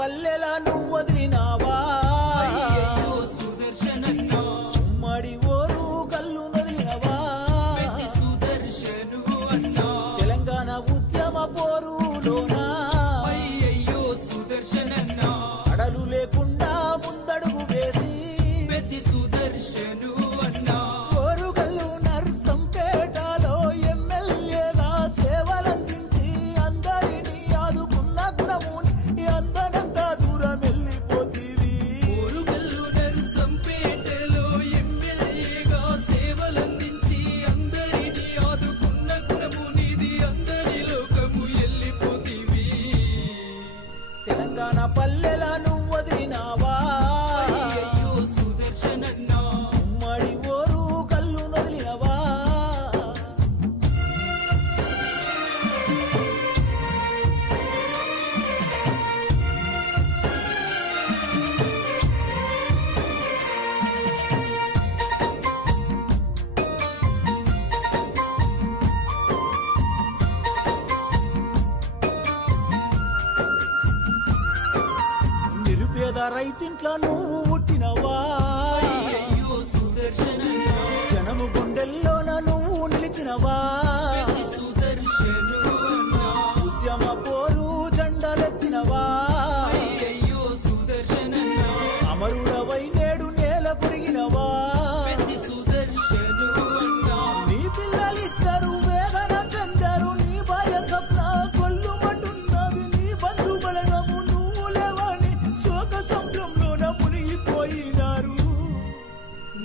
పల్లెల నువ్వు వదిలినావా అయ్యయ్యో సుదర్శనన్న ఉమ్మడి ఓరు కల్లు నదిలినవా సుదర్శను అన్న తెలంగాణ ఉద్యమ పోరులోనా అయ్యయ్యో సుదర్శనన్న అడలు లేకుండా ముందడుగు వేసి పెద్ది సుదర్శను అన్న ఓరుగల్లు నర్సంపేటలో ఎమ్మెల్యేగా సేవలందించి అందరినీ ఆదుకున్న గుణముని అందనంత దూరం వెళ్ళిపోతీవి ఓరుగల్లు నర్సంపేటలో ఎమ్మెల్యేగా సేవలందించి అందరినీ ఆదుకున్న గుణము నీది అందరి లోకము వెళ్ళిపోతీవి తెలంగాణ పల్లెల నువ్వు వదిలినావా అయ్యయ్యో సుదర్శనన్న ఉమ్మడి ఓరు కల్లు నదిలినవా నిరుపేద రైతింట్లో నువ్వు పుట్టినవా అయ్యయ్యో సుదర్శనన్న జనము గుండెల్లోన నువ్వు నిలిచినవా పెద్ది సుదర్శను అన్న ఉద్యమ పోరు జెండలెత్తినవా అయ్యయ్యో సుదర్శనన్న అమరుడవై నేడు నేల కొరిగినవా పెద్ది సుదర్శను అన్న నీ పిల్లలిద్దరు వేదన చెందారు నీ భార్య స్వప్న కొల్లుమంటున్నది నీ బంధు బలగము నువ్వు లేవని శోక సముద్రంలోన మునిగిపోయినారు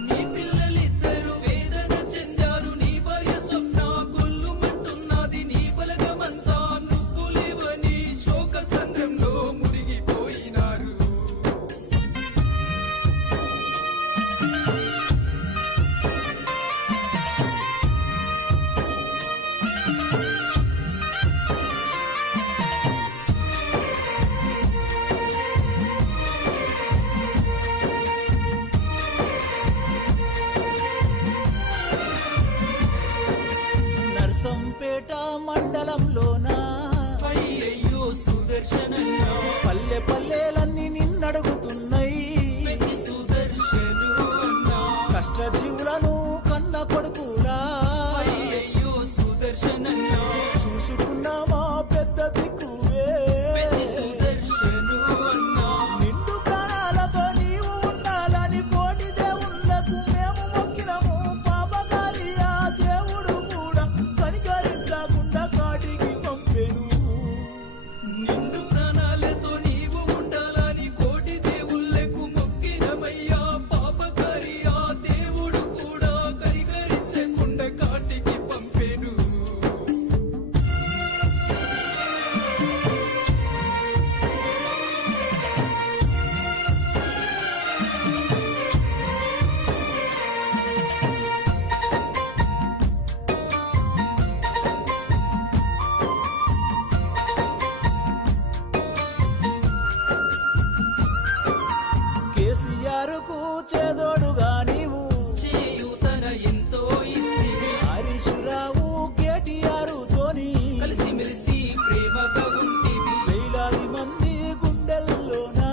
నీ పిల్లలిద్దరు వేదన చెందారు నీ భార్య స్వప్న గొల్లుమంటున్నది నీ బలగమంతా నువ్వు లేవని శోక సంద్రంలో మునిగిపోయినారు నర్సంపేట మండలంలోన అయ్యయ్యో సుదర్శనన్న పల్లె పల్లెలన్నీ నిన్నడుగుతున్నాయి పెద్ది సుదర్శను అన్న కష్టజీవులను కన్న కొడుకులా అయ్యయ్యో సుదర్శనన్న చూసుకున్నామా పెద్ద దిక్కువే పెద్ది సుదర్శను అన్న నిండు ప్రాణాలతో నీవు ఉండాలని కోటి దేవుళ్ళకు మేము మొక్కినము పాపగారి ఆ దేవుడు కూడా కనికరించకుండా కాటికి పంపెను నిండు ప్రాణాలతో నీవు ఉండాలని కోటి దేవుళ్ళకు మొక్కినమయ్యా పాపకారి ఆ దేవుడు కూడా కనికరించకుండా కాటికి పంపెను కేసీఆర్ కు చేదోడుగా నీవు చేయూతన ఎంతో ఇస్తివి హరీశ్రావు కేటీఆర్ తోని కలిసిమెలిసి ప్రేమగా ఉంటివి వేలాది మంది గుండెల్లోనా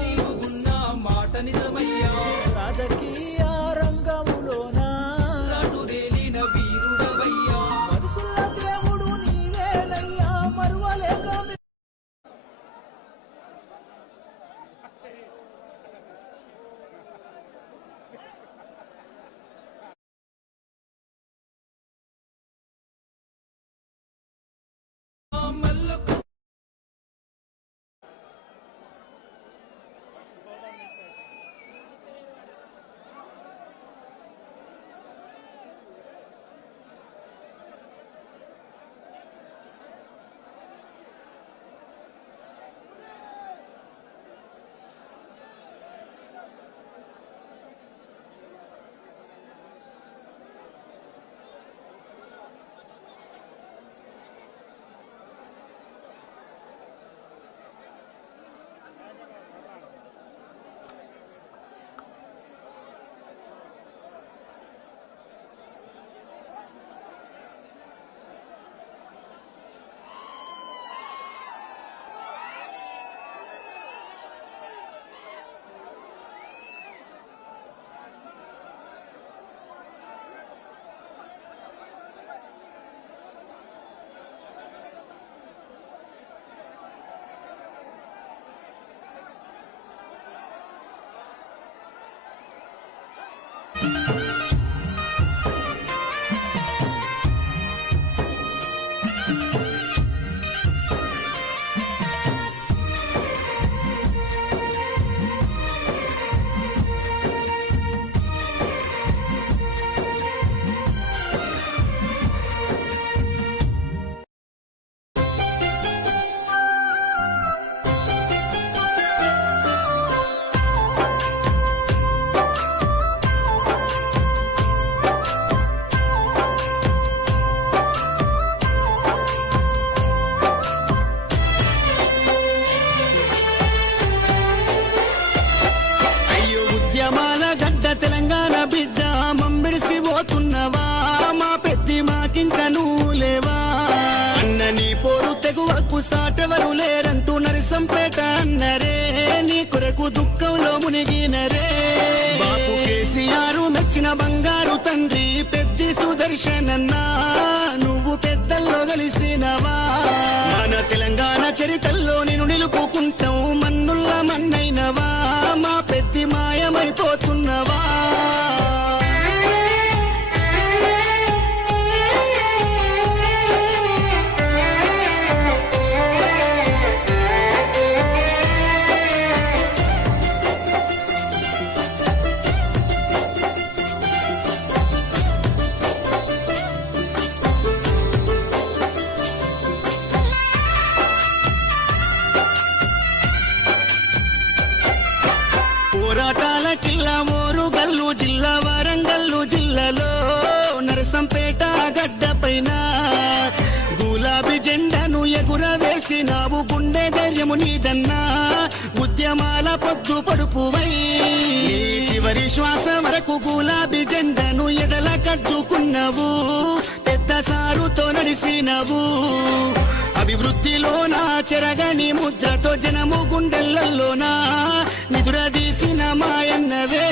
నీవు ఉన్న మాట నిజమయ్యా రాజకీయ రంగములోనా రాటుదేలిన వీరుడవయ్యా మనుషుల దేవుడు నీవేనయ్యా మరువలేక మల్లొక అయ్యో ఉద్యమాల గడ్డ తెలంగాణ బిడ్డ మమ్మిడిసి పోతున్నవా మా పెద్ది మాకింక నువ్వు లేవా అన్న నీ పోరు తెగువకు సాటెవరు లేరంటూ నరసంపేట అన్నరే నీ కొరకు దుఃఖంలో మునిగినరే బాపు కేసీఆర్ మెచ్చిన బంగారు తండ్రి పెద్ది సుదర్శనన్నా నువ్వు పెద్దల్లో కలిసినవా మన తెలంగాణ చరితల్లో నేను నిలుపుకుంటావు మన్నుల్ల మన్నైనవా మా పెద్ది మాయమైపోతున్నవా పోరాటాల కిల్లా మోరుగల్లు జిల్లా వరంగల్లు జిల్లాలో నరసంపేట గడ్డ పైన గులాబీ జెండాను ఎగురవేసినావు గుండె ధైర్యము నీదన్నా ఉద్యమాల పొద్దు పడుపువై చివరి శ్వాస వరకు గులాబీ జెండాను ఎదల కట్టుకున్నావు పెద్ద సారుతో నడిసినవు అభివృద్ధిలోనా చెరగని ముద్రతో జనము గుండెలలోనా నిదురదీసిన మాయన్నవే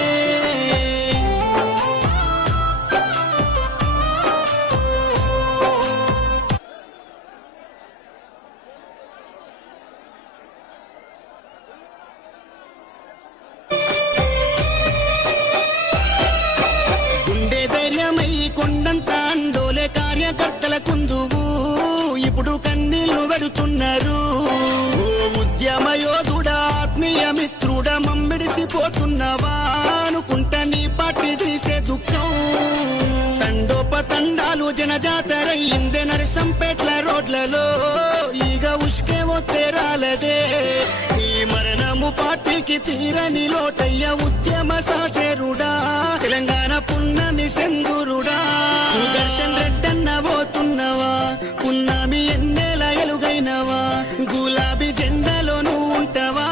గుండె ధైర్యమై కొండంత అండోలే కార్యకర్తల కుందువు ఇప్పుడు కన్నీళ్లు పెడుతున్నారు ఓ ఉద్యమ యోధుడా ఆత్మీయ మిత్రుడా మమ్మిడిసిపోతున్నవా అనుకుంటా నీ పార్టీ తీసే దుఃఖం తండోపతండాలు జనజాతరయ్యిందే నరసంపేట్ల రోడ్లలో ఈగ ఉష్కే ఒత్తేరాలదే ఈ మరణము పార్టీకి తీరని లోటయ్య ఉద్యమ సాచేరుడా తెలంగాణ పున్నమి సెందురుడా సుదర్శన్ రెడ్డన్న పోతున్నవా పున్నమి ఎన్నేల ఎలుగైనవా గులాబీ జెండాలో నువ్వు ఉంటావా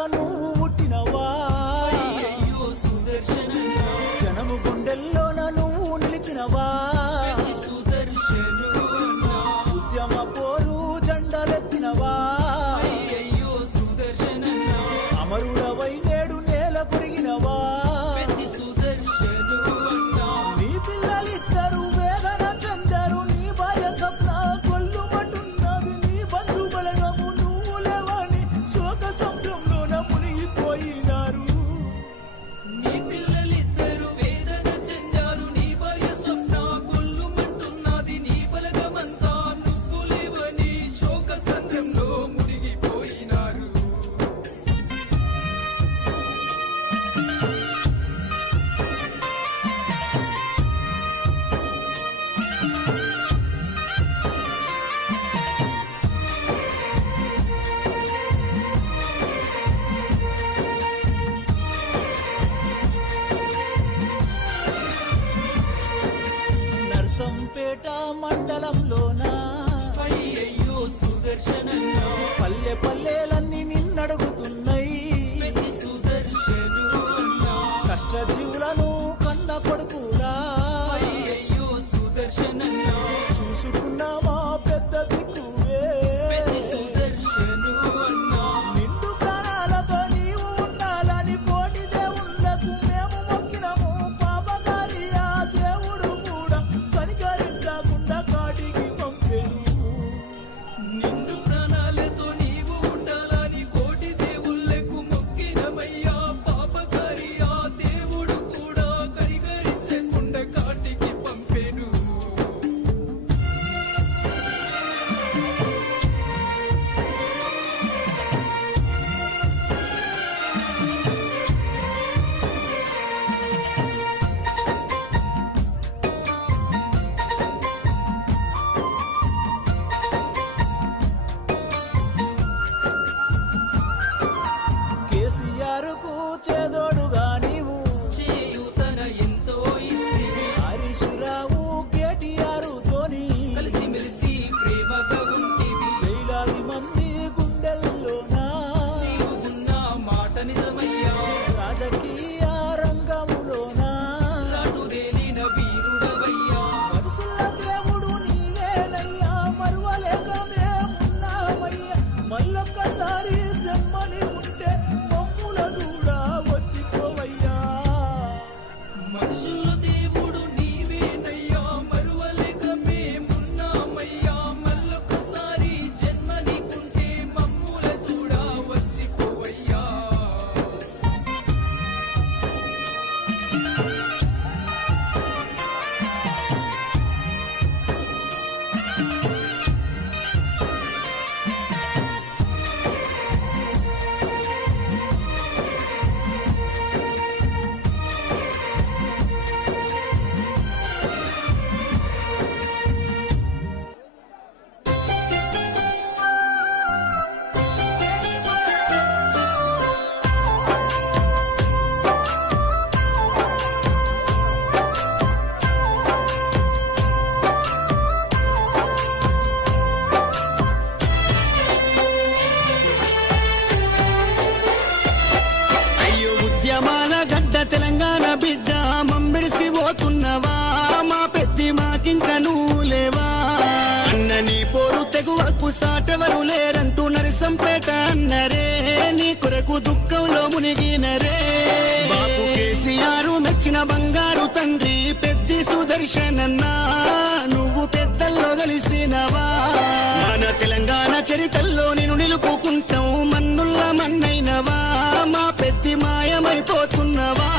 ఇంట్లో నువ్వు పుట్టినవా అయ్యయ్యో సుదర్శనన్న జనము గుండెల్లోన నువ్వు నిలిచినవా పెద్ది సుదర్శనుడు అన్న ఉద్యమ పోరు జెండలెత్తినవా అయ్యయ్యో సుదర్శనన్న అమరుడవై నేడు నేల కొరిగినవా పెద్ది సుదర్శనుడు అన్న నీ పిల్లలిద్దరు వేదన చెందారు నీ భార్య స్వప్న కొల్లుమంటున్నది నీ బంధు బలగము నువ్వు లేవని శోక సముద్రంలోన మునిగిపోయినారు నీ పిల్లలిద్దరు వేదన చెందారు నీ భార్య స్వప్న కొల్లుమంటున్నది నీ బలగమంతా నువ్వు లేవని శోక సంద్రంలో మునిగిపోయినారు నర్సంపేట మండలంలోన అయ్యయ్యో సుదర్శనన్న పల్లె పల్లెలన్నీ నిన్నడుగుతున్నాయి పెద్ది సుదర్శనుడు అన్న కష్టజీవులను కన్న కొడుకులా అయ్యయ్యో సుదర్శనన్న చూసుకున్నామా పెద్ద దిక్కువే పెద్ది సుదర్శనుడు అన్న నిండు ప్రాణాలతో నీవు ఉండాలని కోటి దేవుళ్ళకు మేము మొక్కినము పాపగారి ఆ దేవుడు కూడా కనికరించకుండా కాటికి పంపెను నిండు ప్రాణాలతో నీవు ఉండాలని కోటి దేవుళ్ళకు మొక్కినమయ్యా పాపకారి ఆ దేవుడు కూడా కనికరించకుండా కాటికి పంపెను కేసీఆర్ కు చేదోడుగా నీవు చేయూతన ఎంతో ఇస్తివి హరీశ్రావు కేటీఆర్ తోని కలిసిమెలిసి ప్రేమగా ఉంటివి వేలాది మంది గుండెల్లోనా నీవు ఉన్న మాట నిజమయ్యా రాజకీయ రంగములోనా రాటుదేలిన వీరుడవయ్యా మనుషుల దేవుడు నీవేనయ్యా మరువలేక మేమున్నామయ్యా మళ్ళొక్కసారి జన్మని ఉంటే మమ్ముల కూడా వచ్చిపోవయ్యా మనుషుల దేవుడు నీవేనయ్యా మరువలేక మేమున్నామయ్యా మళ్ళొకసారి జన్మ నీకుంటే మమ్ముల చూడ వచ్చిపోవయ్యా అయ్యో ఉద్యమాల గడ్డ తెలంగాణ బిడ్డ మమ్మిడిసి పోతున్నవా మా పెద్ది మాకింక నువ్వు లేవా అన్న నీ పోరు తెగువకు సాటెవరు లేరంటూ నరసంపేట అన్నరే నీ కొరకు దుఃఖంలో మునిగినరే బాపు కేసీఆర్ మెచ్చిన బంగారు తండ్రి పెద్ది సుదర్శనన్నా నువ్వు పెద్దల్లో కలిసినవా మన తెలంగాణ చరితల్లో నేను నిలుపుకుంటావు మన్నుల్ల మన్నైనవా మా పెద్ది మాయమైపోతున్నవా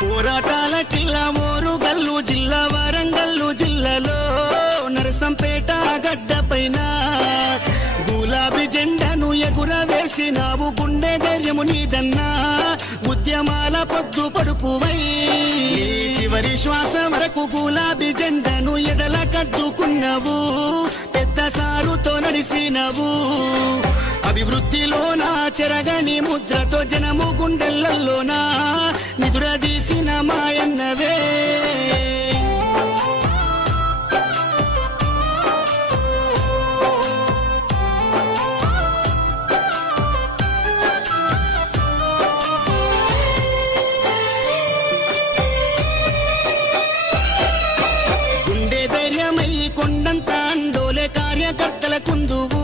పోరాటాల కిల్లా మోరుగల్లు జిల్లా వరంగల్లు జిల్లాలో నరసంపేట గడ్డ పైన గులా గులాబీ జెండను ఎగురవేసినావు గుండె ధైర్యము నీదన్నా ఉద్యమాల పొద్దు పడుపువై చివరి శ్వాస వరకు గులాబీ జెండను ఎదల కద్దుకున్నావు పెద్ద సారుతో నడిసినవు అభివృద్ధిలోనా చెరగని ముద్రతో జనము గుండెలలోనా నిదురదీసిన మాయన్నవే గుండె ధైర్యమై కొండంత అండోలే కార్యకర్తల కుందువు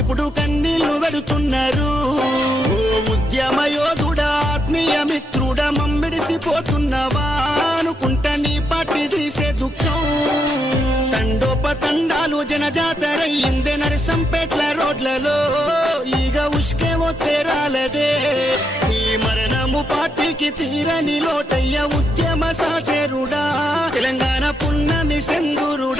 ఇప్పుడు కన్నీళ్లు వెడుతున్నారు ఓ ఉద్యమ యోధుడా ఆత్మీయ మిత్రుడా మమ్మిడిసిపోతున్నవా అనుకుంట నీ పార్టీ తీసే దుఃఖం తండోపతండాలు జనజాతరయ్యిందే నరసంపేట్ల రోడ్లలో ఈగ ఉష్కేవో తేరాలదే ఈ మరణము పార్టీకి తీరని లోటయ్య ఉద్యమ సాచేరుడా తెలంగాణ పున్నమి సెందురుడా